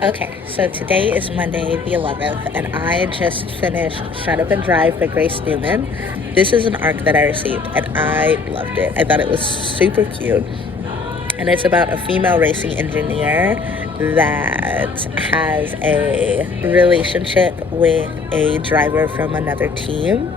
Okay, so today is Monday the 11th, and I just finished Shut Up and Drive by Grace Newman. This is an arc that I received, and I loved it. I thought it was super cute, and it's about a female racing engineer that has a relationship with a driver from another team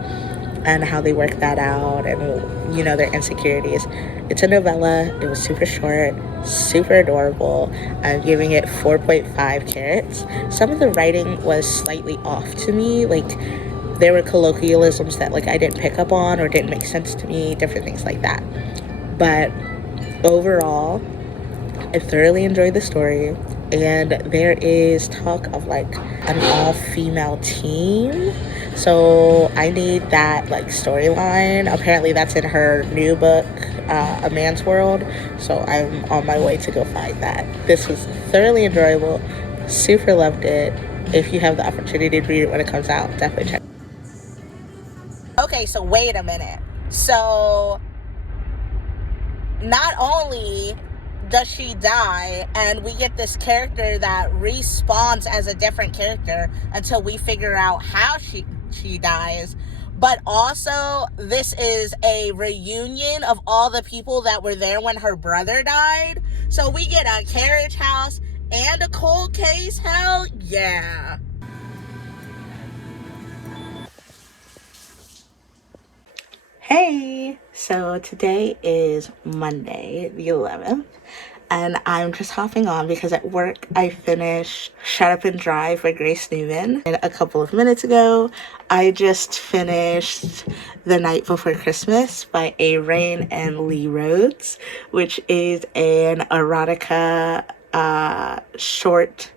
and how they work that out and, you know, their insecurities. It's a novella. It was super short, super adorable. I'm giving it 4.5 carats. Some of the writing was slightly off to me. Like, there were colloquialisms that, like, I didn't pick up on or didn't make sense to me, different things like that. But overall, I thoroughly enjoyed the story. And there is talk of, like, an all-female team. So I need that, like, storyline. Apparently that's in her new book, A Man's World. So I'm on my way to go find that. This was thoroughly enjoyable. Super loved it. If you have the opportunity to read it when it comes out, definitely check. Okay, so wait a minute. So not only does she die, and we get this character that respawns as a different character until we figure out how she dies, but also this is a reunion of all the people that were there when her brother died. So we get a carriage house and a cold case. Hell yeah. Hey, so today is Monday the 11th, and I'm just hopping on because at work I finished Shut Up and Drive by Grace Newman a couple of minutes ago. I just finished The Night Before Christmas by A. Rain and Lee Rhodes, which is an erotica short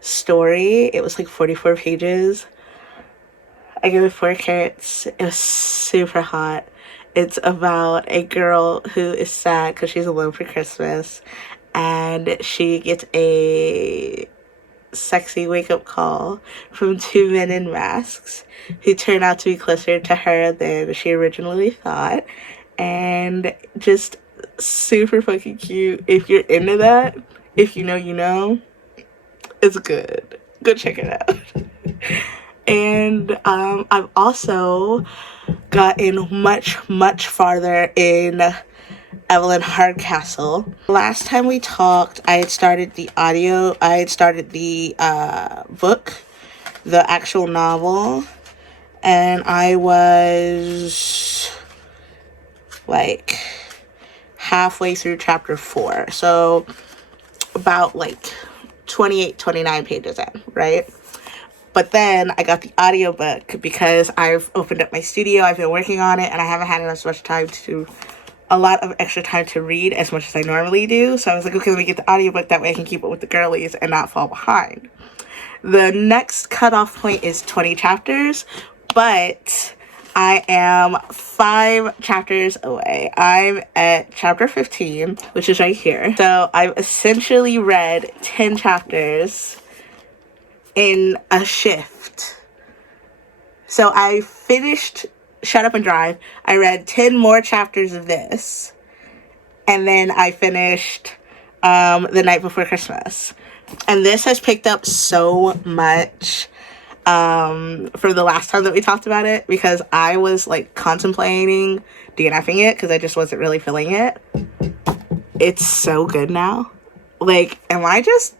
story. It was like 44 pages. I gave it 4 carats. It was super hot. It's about a girl who is sad because she's alone for Christmas, and she gets a sexy wake-up call from 2 men in masks who turn out to be closer to her than she originally thought, and just super fucking cute. If you're into that, if you know, you know, it's good. Go check it out. And I've also gotten much farther in Evelyn Hardcastle. Last time we talked, I had started the book, the actual novel, and I was like halfway through chapter 4. So about like 29 pages in, right? But then I got the audiobook because I've opened up my studio, I've been working on it, and I haven't had a lot of extra time to read as much as I normally do. So I was like, okay, let me get the audiobook, that way I can keep up with the girlies and not fall behind. The next cutoff point is 20 chapters, but I am 5 chapters away. I'm at chapter 15, which is right here. So I've essentially read 10 chapters in a shift. So I finished Shut Up and Drive. I read 10 more chapters of this, and then I finished The Night Before Christmas. And this has picked up so much for the last time that we talked about it, because I was like contemplating DNFing it because I just wasn't really feeling it. It's so good now. Like, am I just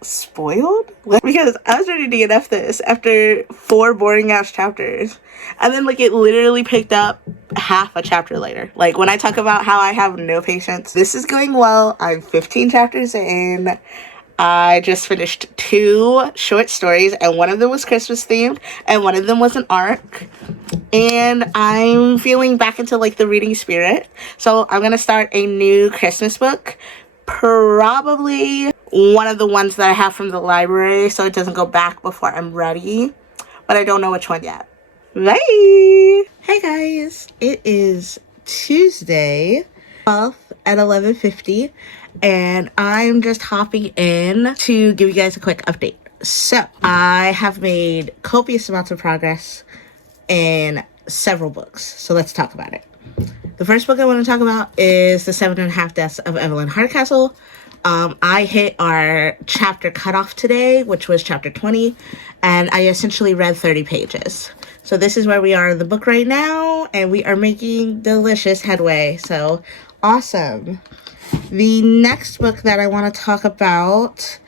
spoiled? Because I was ready to DNF this after 4 boring ass chapters, and then like it literally picked up half a chapter later. Like, when I talk about how I have no patience, this is going well. I'm 15 chapters in. I just finished 2 short stories, and one of them was Christmas themed and one of them was an arc, and I'm feeling back into like the reading spirit. So I'm gonna start a new Christmas book, probably one of the ones that I have from the library, so it doesn't go back before I'm ready, but I don't know which one yet. Bye! Hey guys, it is Tuesday 12th at 11:50, and I'm just hopping in to give you guys a quick update. So I have made copious amounts of progress in several books, so let's talk about it. The first book I want to talk about is The 7.5 Deaths of Evelyn Hardcastle I hit our chapter cutoff today, which was chapter 20, and I essentially read 30 pages. So this is where we are in the book right now, and we are making delicious headway. So awesome. The next book that I want to talk about,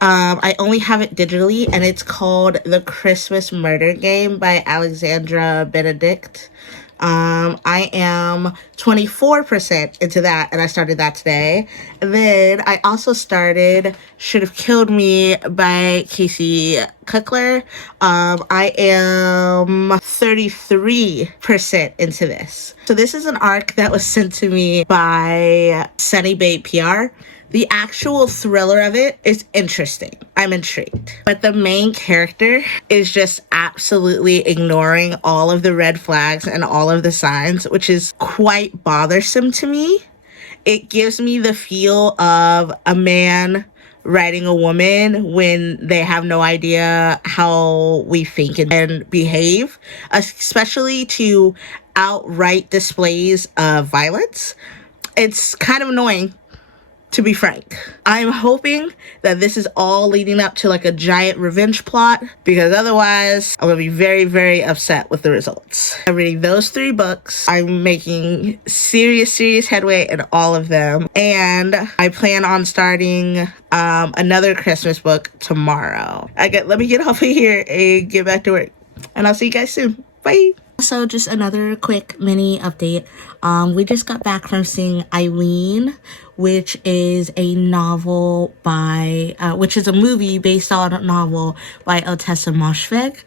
I only have it digitally, and it's called The Christmas Murder Game by Alexandra Benedict. I am 24% into that, and I started that today. And then I also started Should Have Killed Me by Casey Kuckler. I am 33% into this. So this is an arc that was sent to me by Sunny Babe PR. The actual thriller of it is interesting. I'm intrigued. But the main character is just absolutely ignoring all of the red flags and all of the signs, which is quite bothersome to me. It gives me the feel of a man writing a woman when they have no idea how we think and behave, especially to outright displays of violence. It's kind of annoying, to be frank. I'm hoping that this is all leading up to like a giant revenge plot, because otherwise I'm gonna be very, very upset with the results. I'm reading those 3 books. I'm making serious headway in all of them, and I plan on starting another Christmas book tomorrow. Let me get off of here and get back to work, and I'll see you guys soon. Bye. So just another quick mini update. We just got back from seeing Eileen, which is a novel by, which is a movie based on a novel by Otessa Moshfegh.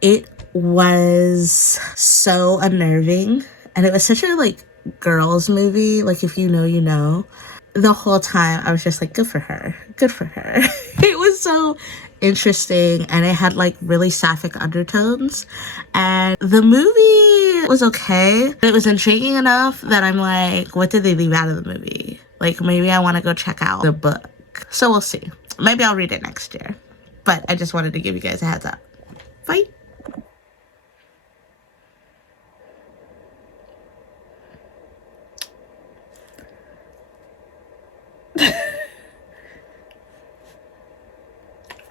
It was so unnerving, and it was such a like girls movie. Like, if you know, you know. The whole time I was just like, good for her. It was so interesting, and it had like really sapphic undertones, and the movie was okay. It was intriguing enough that I'm like, what did they leave out of the movie? Like, maybe I want to go check out the book. So we'll see. Maybe I'll read it next year, but I just wanted to give you guys a heads up. Bye.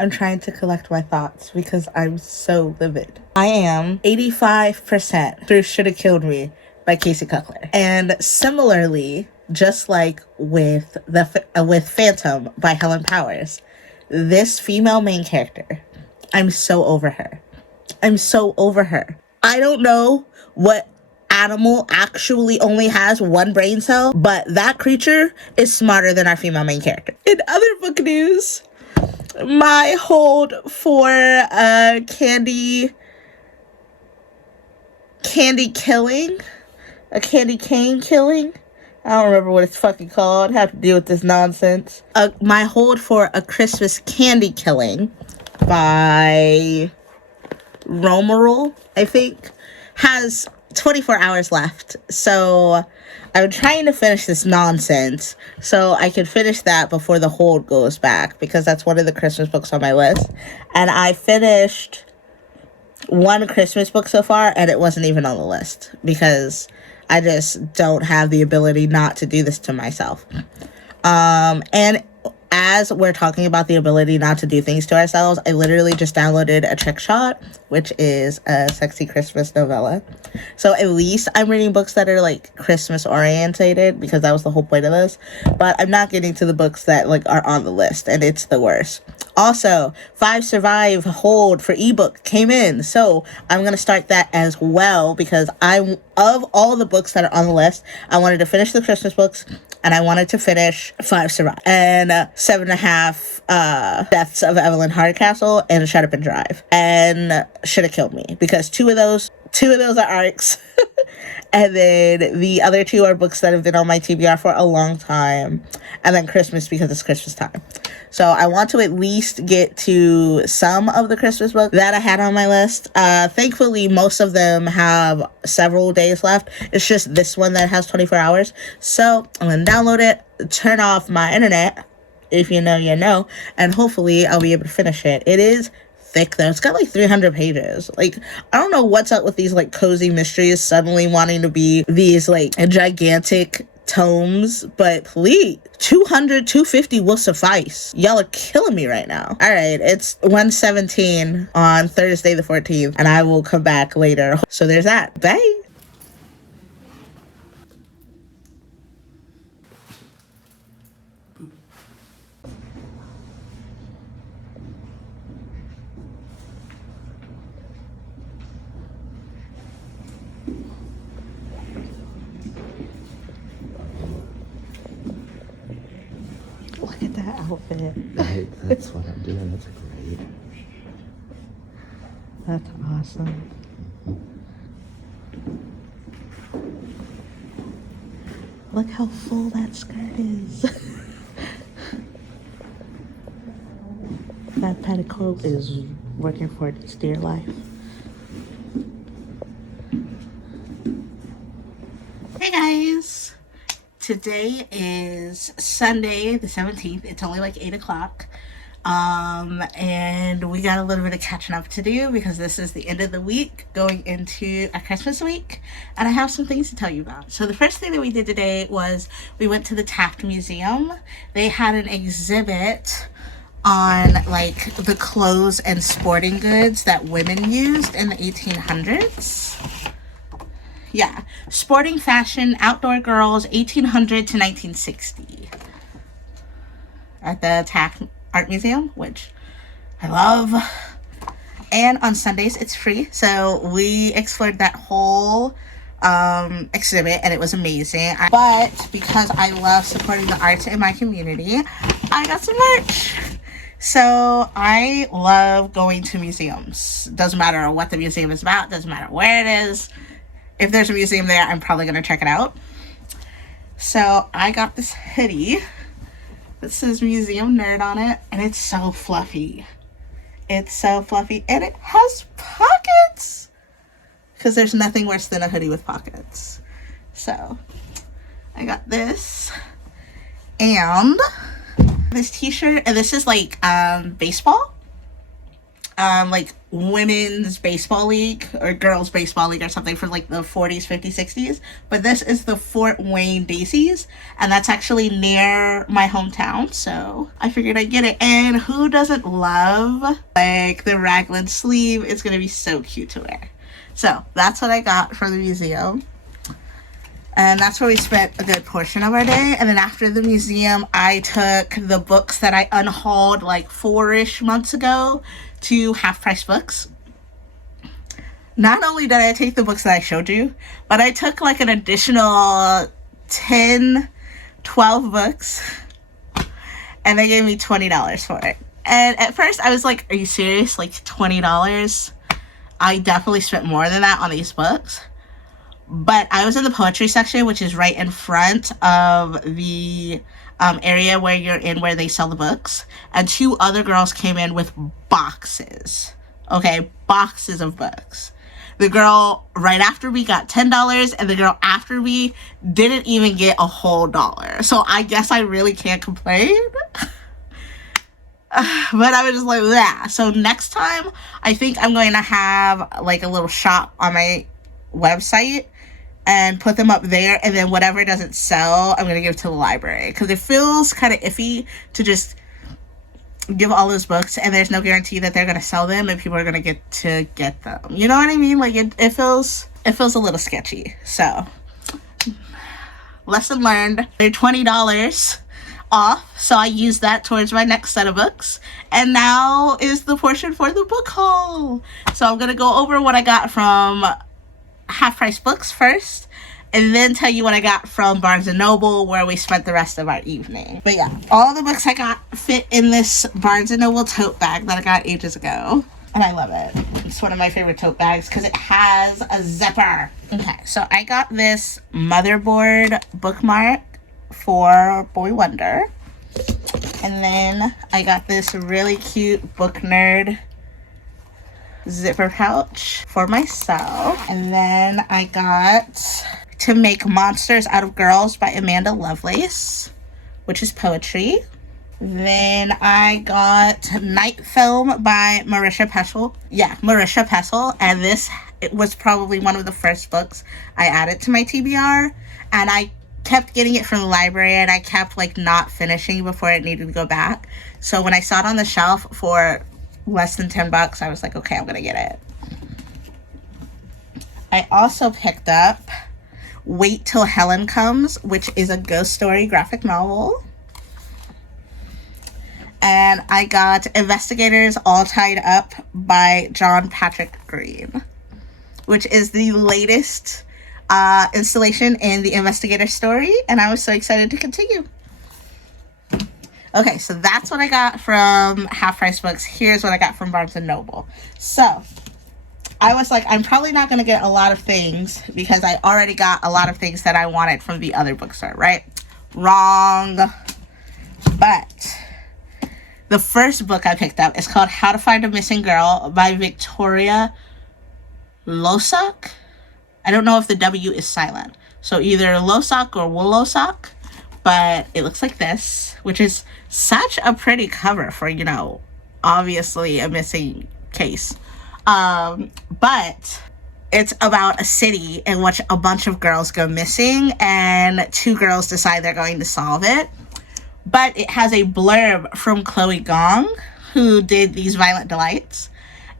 I'm trying to collect my thoughts because I'm so livid. I am 85% through Should Have Killed Me by Casey Kuckler. And similarly, just like with Phantom by Helen Powers, this female main character, I'm so over her. I don't know what animal actually only has 1 brain cell, but that creature is smarter than our female main character. In other book news, my hold for candy cane killing. I don't remember what it's fucking called. Have to deal with this nonsense. My hold for A Christmas Candy Killing by Romeril, I think, has 24 hours left. So I'm trying to finish this nonsense so I can finish that before the hold goes back, because that's one of the Christmas books on my list. And I finished 1 Christmas book so far, and it wasn't even on the list because I just don't have the ability not to do this to myself. And as we're talking about the ability not to do things to ourselves, I literally just downloaded A Trick Shot, which is a sexy Christmas novella. So at least I'm reading books that are like Christmas orientated, because that was the whole point of this. But I'm not getting to the books that like are on the list, and it's the worst. Also, 5 Survive hold for ebook came in, so I'm going to start that as well, because of all the books that are on the list, I wanted to finish the Christmas books, and I wanted to finish 5 Survive, and 7.5 Deaths of Evelyn Hardcastle, and Shut Up and Drive, and Should Have Killed Me, because two of those are arcs. And then the other 2 are books that have been on my TBR for a long time. And then Christmas, because it's Christmas time. So I want to at least get to some of the Christmas books that I had on my list. Thankfully, most of them have several days left. It's just this one that has 24 hours. So I'm going to download it, turn off my internet, if you know, you know, and hopefully I'll be able to finish it. It is thick though. It's got like 300 pages. Like, I don't know what's up with these like cozy mysteries suddenly wanting to be these like gigantic tomes, but please, 200, 250 will suffice. Y'all are killing me right now. All right, it's 1:17 on Thursday the 14th, and I will come back later. So there's that. Bye. Look at that outfit. That's what I'm doing. That's great. That's awesome. Look how full that skirt is. That petticoat is working for its dear life. Hey guys! Today is Sunday the 17th. It's only like 8 o'clock. And we got a little bit of catching up to do because this is the end of the week going into a Christmas week, and I have some things to tell you about. So the first thing that we did today was we went to the Taft Museum. They had an exhibit on like the clothes and sporting goods that women used in the 1800s. Yeah, sporting fashion, outdoor girls, 1800 to 1960 at the Taft Art Museum, which I love. And on Sundays it's free, so we explored that whole exhibit, and it was amazing. But because I love supporting the arts in my community, I got some merch. So I love going to museums. Doesn't matter what the museum is about, doesn't matter where it is. If there's a museum there, I'm probably gonna check it out. So I got this hoodie that says Museum Nerd on it, and it's so fluffy. It's so fluffy, and it has pockets! Because there's nothing worse than a hoodie with pockets. So, I got this. And this t-shirt, and this is like baseball. Like women's baseball league or girls baseball league or something for like the 40s, 50s, 60s. But this is the Fort Wayne Daisies, and that's actually near my hometown, so I figured I'd get it. And who doesn't love like the raglan sleeve? It's gonna be so cute to wear. So that's what I got from the museum. And that's where we spent a good portion of our day. And then after the museum, I took the books that I unhauled like 4-ish months ago to Half Price Books. Not only did I take the books that I showed you, but I took like an additional 10, 12 books, and they gave me $20 for it. And at first I was like, are you serious? Like $20? I definitely spent more than that on these books. But I was in the poetry section, which is right in front of the area where you're in, where they sell the books. And 2 other girls came in with boxes. Okay, boxes of books. The girl right after me got $10, and the girl after me didn't even get a whole dollar. So I guess I really can't complain. But I was just like, yeah. So next time, I think I'm going to have like a little shop on my website and put them up there, and then whatever doesn't sell, I'm gonna give to the library, because it feels kind of iffy to just give all those books and there's no guarantee that they're gonna sell them and people are gonna get them. You know what I mean? Like it feels a little sketchy. So lesson learned. They're $20 off, so I used that towards my next set of books, and now is the portion for the book haul. So I'm gonna go over what I got from Half Price Books first, and then tell you what I got from Barnes & Noble, where we spent the rest of our evening. But yeah, all the books I got fit in this Barnes & Noble tote bag that I got ages ago, and I love it. It's one of my favorite tote bags because it has a zipper. Okay, so I got this motherboard bookmark for Boy Wonder, and then I got this really cute Book Nerd zipper pouch for myself. And then I got To Make Monsters Out of Girls by Amanda Lovelace, which is poetry. Then I got Night Film by Marisha Pessel. Yeah, Marisha Pessel. And it was probably one of the first books I added to my TBR. And I kept getting it from the library, and I kept like not finishing before it needed to go back. So when I saw it on the shelf for less than $10, I was like, okay, I'm gonna get it. I also picked up Wait Till Helen Comes, which is a ghost story graphic novel. And I got Investigators All Tied Up by John Patrick Green, which is the latest installation in the Investigator story, and I was so excited to continue. Okay, so that's what I got from Half Price Books. Here's what I got from Barnes & Noble. So I was like, I'm probably not going to get a lot of things because I already got a lot of things that I wanted from the other bookstore, right? Wrong. But the first book I picked up is called How to Find a Missing Girl by Victoria Losak. I don't know if the W is silent. So either Losak or Woolosak. But it looks like this, which is such a pretty cover for, you know, obviously a missing case. But it's about a city in which a bunch of girls go missing and 2 girls decide they're going to solve it. But it has a blurb from Chloe Gong, who did These Violent Delights.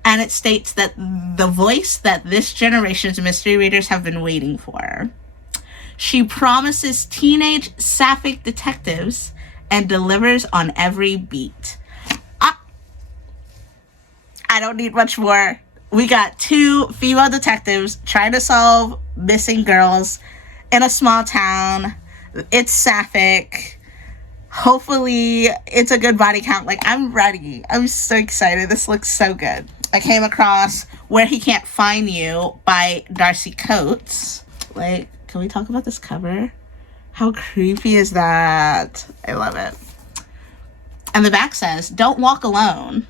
And it states that the voice that this generation's mystery readers have been waiting for. She promises teenage sapphic detectives and delivers on every beat. I don't need much more. We got 2 female detectives trying to solve missing girls in a small town. It's sapphic. Hopefully it's a good body count. Like, I'm ready. I'm so excited. This looks so good. I came across Where He Can't Find You by Darcy Coates. Like, can we talk about this cover? How creepy is that? I love it. And the back says, "Don't walk alone,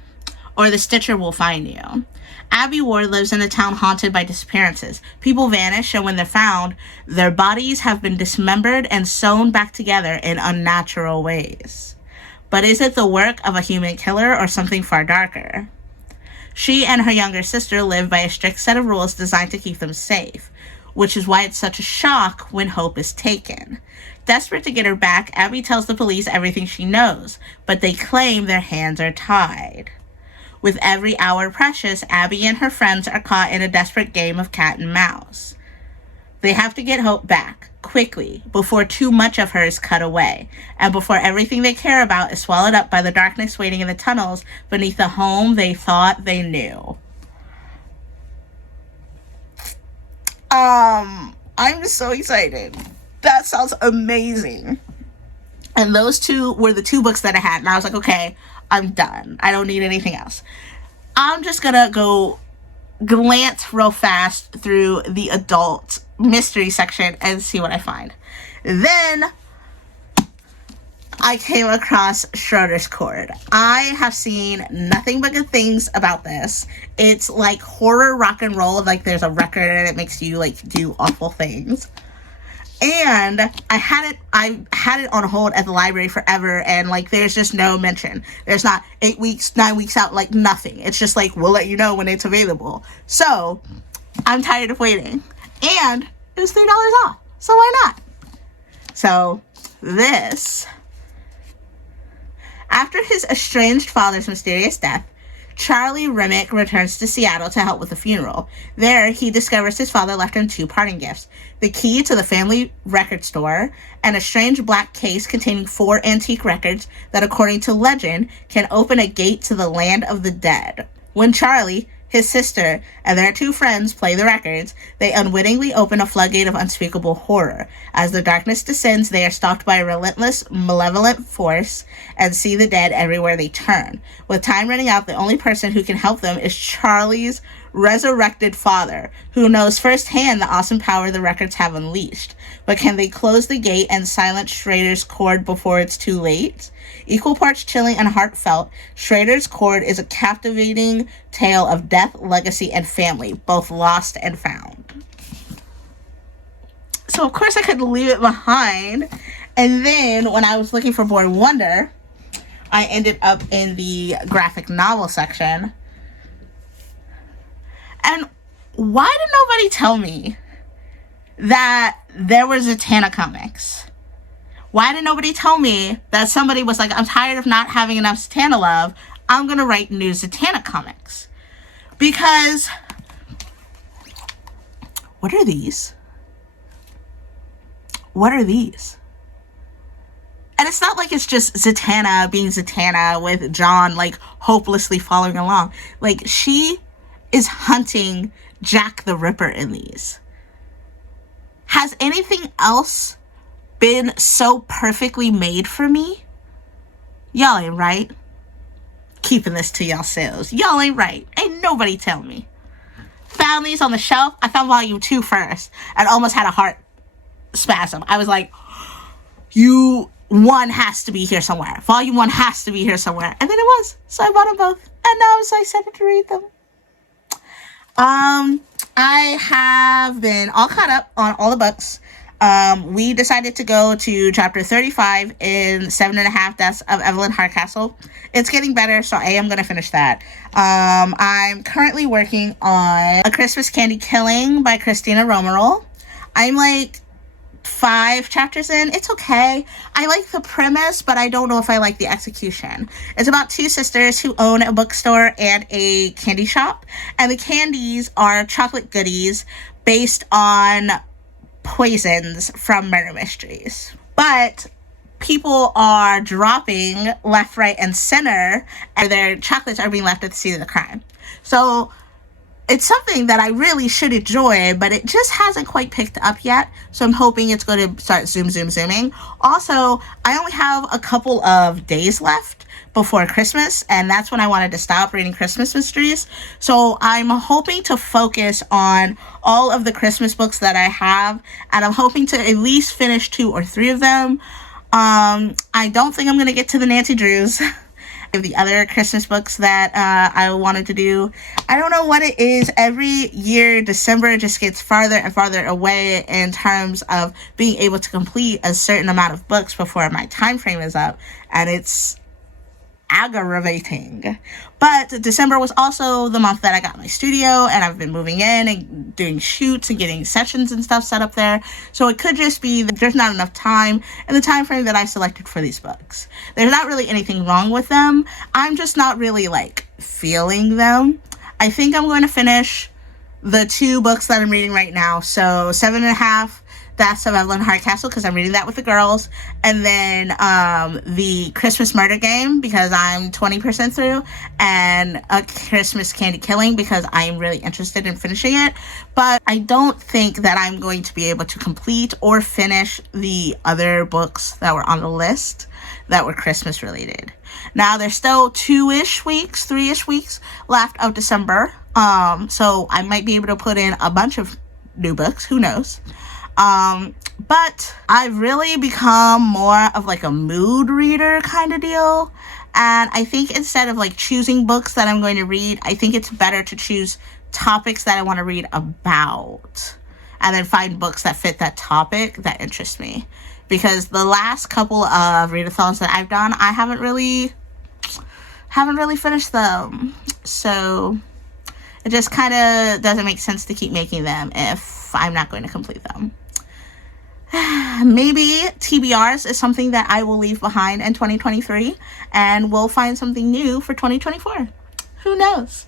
or the Stitcher will find you." Abby Ward lives in a town haunted by disappearances. People vanish, and when they're found, their bodies have been dismembered and sewn back together in unnatural ways. But is it the work of a human killer or something far darker? She and her younger sister live by a strict set of rules designed to keep them safe, which is why it's such a shock when Hope is taken. Desperate to get her back, Abby tells the police everything she knows, but they claim their hands are tied. With every hour precious, Abby and her friends are caught in a desperate game of cat and mouse. They have to get Hope back, quickly, before too much of her is cut away, and before everything they care about is swallowed up by the darkness waiting in the tunnels beneath the home they thought they knew. I'm so excited. That sounds amazing. And those 2 were the 2 books that I had, and I was like, okay, I'm done. I don't need anything else. I'm just gonna go glance real fast through the adult mystery section and see what I find. Then I came across Schroeder's Chord. I have seen nothing but good things about this. It's like horror rock and roll. Like, there's a record and it makes you like do awful things. And I had it on hold at the library forever, and like there's just no mention. There's not 8 weeks, 9 weeks out, like nothing. It's just like, we'll let you know when it's available. So I'm tired of waiting. And it was $3 off. So why not? So this, after his estranged father's mysterious death, Charlie Remick returns to Seattle to help with the funeral. There, he discovers his father left him 2 parting gifts: the key to the family record store and a strange black case containing 4 antique records that, according to legend, can open a gate to the land of the dead. When Charlie, his sister, and their 2 friends play the records, they unwittingly open a floodgate of unspeakable horror. As the darkness descends, they are stalked by a relentless, malevolent force and see the dead everywhere they turn. With time running out, the only person who can help them is Charlie's resurrected father, who knows firsthand the awesome power the records have unleashed. But can they close the gate and silence Schraeder's Chord before it's too late? Equal parts chilling and heartfelt, Schraeder's Chord is a captivating tale of death, legacy, and family, both lost and found. So of course I couldn't leave it behind. And then when I was looking for Born Wonder, I ended up in the graphic novel section. And why did nobody tell me that there was Zatanna Comics? Why did nobody tell me that somebody was like, I'm tired of not having enough Zatanna love. I'm going to write new Zatanna comics. Because, what are these? What are these? And it's not like it's just Zatanna being Zatanna with John, like, hopelessly following along. Like, she is hunting Jack the Ripper in these. Has anything else been so perfectly made for me? Y'all ain't right. Keeping this to yourselves. Y'all ain't right. Ain't nobody tell me. Found these on the shelf. I found volume 2 first and almost had a heart spasm. I was like, one has to be here somewhere. Volume 1 has to be here somewhere. And then it was. So I bought them both. And now I'm so excited to read them. I have been all caught up on all the books. We decided to go to chapter 35 in 7.5 Deaths of Evelyn Hardcastle. It's getting better, so I am going to finish that. I'm currently working on A Christmas Candy Killing by Christina Romero. I'm like 5 chapters in. It's okay. I like the premise, but I don't know if I like the execution. It's about 2 sisters who own a bookstore and a candy shop, and the candies are chocolate goodies based on poisons from murder mysteries. But people are dropping left, right, and center, and their chocolates are being left at the scene of the crime. So it's something that I really should enjoy, but it just hasn't quite picked up yet. So I'm hoping it's going to start zooming. Also, I only have a couple of days left before Christmas, and that's when I wanted to stop reading Christmas mysteries. So I'm hoping to focus on all of the Christmas books that I have, and I'm hoping to at least finish 2 or 3 of them. I don't think I'm going to get to the Nancy Drews. The other Christmas books that I wanted to do. I don't know what it is. Every year, December just gets farther and farther away in terms of being able to complete a certain amount of books before my time frame is up. And it's aggravating. But December was also the month that I got my studio, and I've been moving in and doing shoots and getting sessions and stuff set up there. So it could just be that there's not enough time in the time frame that I selected for these books. There's not really anything wrong with them. I'm just not really like feeling them. I think I'm going to finish the 2 books that I'm reading right now. So 7.5 Deaths of Evelyn Hardcastle, because I'm reading that with the girls, and then the Christmas Murder Game, because I'm 20% through, and A Christmas Candy Killing, because I'm really interested in finishing it. But I don't think that I'm going to be able to complete or finish the other books that were on the list that were Christmas related. Now there's still 3-ish weeks left of December, so I might be able to put in a bunch of new books, who knows. But I've really become more of like a mood reader kind of deal. And I think instead of like choosing books that I'm going to read, I think it's better to choose topics that I want to read about, and then find books that fit that topic that interest me. Because the last couple of readathons that I've done, I haven't really finished them. So it just kind of doesn't make sense to keep making them if I'm not going to complete them. Maybe TBRs is something that I will leave behind in 2023, and we'll find something new for 2024. Who knows?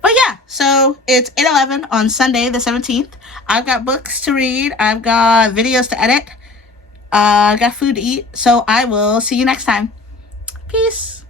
But yeah, so it's 8/11 on Sunday the 17th. I've got books to read. I've got videos to edit. I've got food to eat. So I will see you next time. Peace.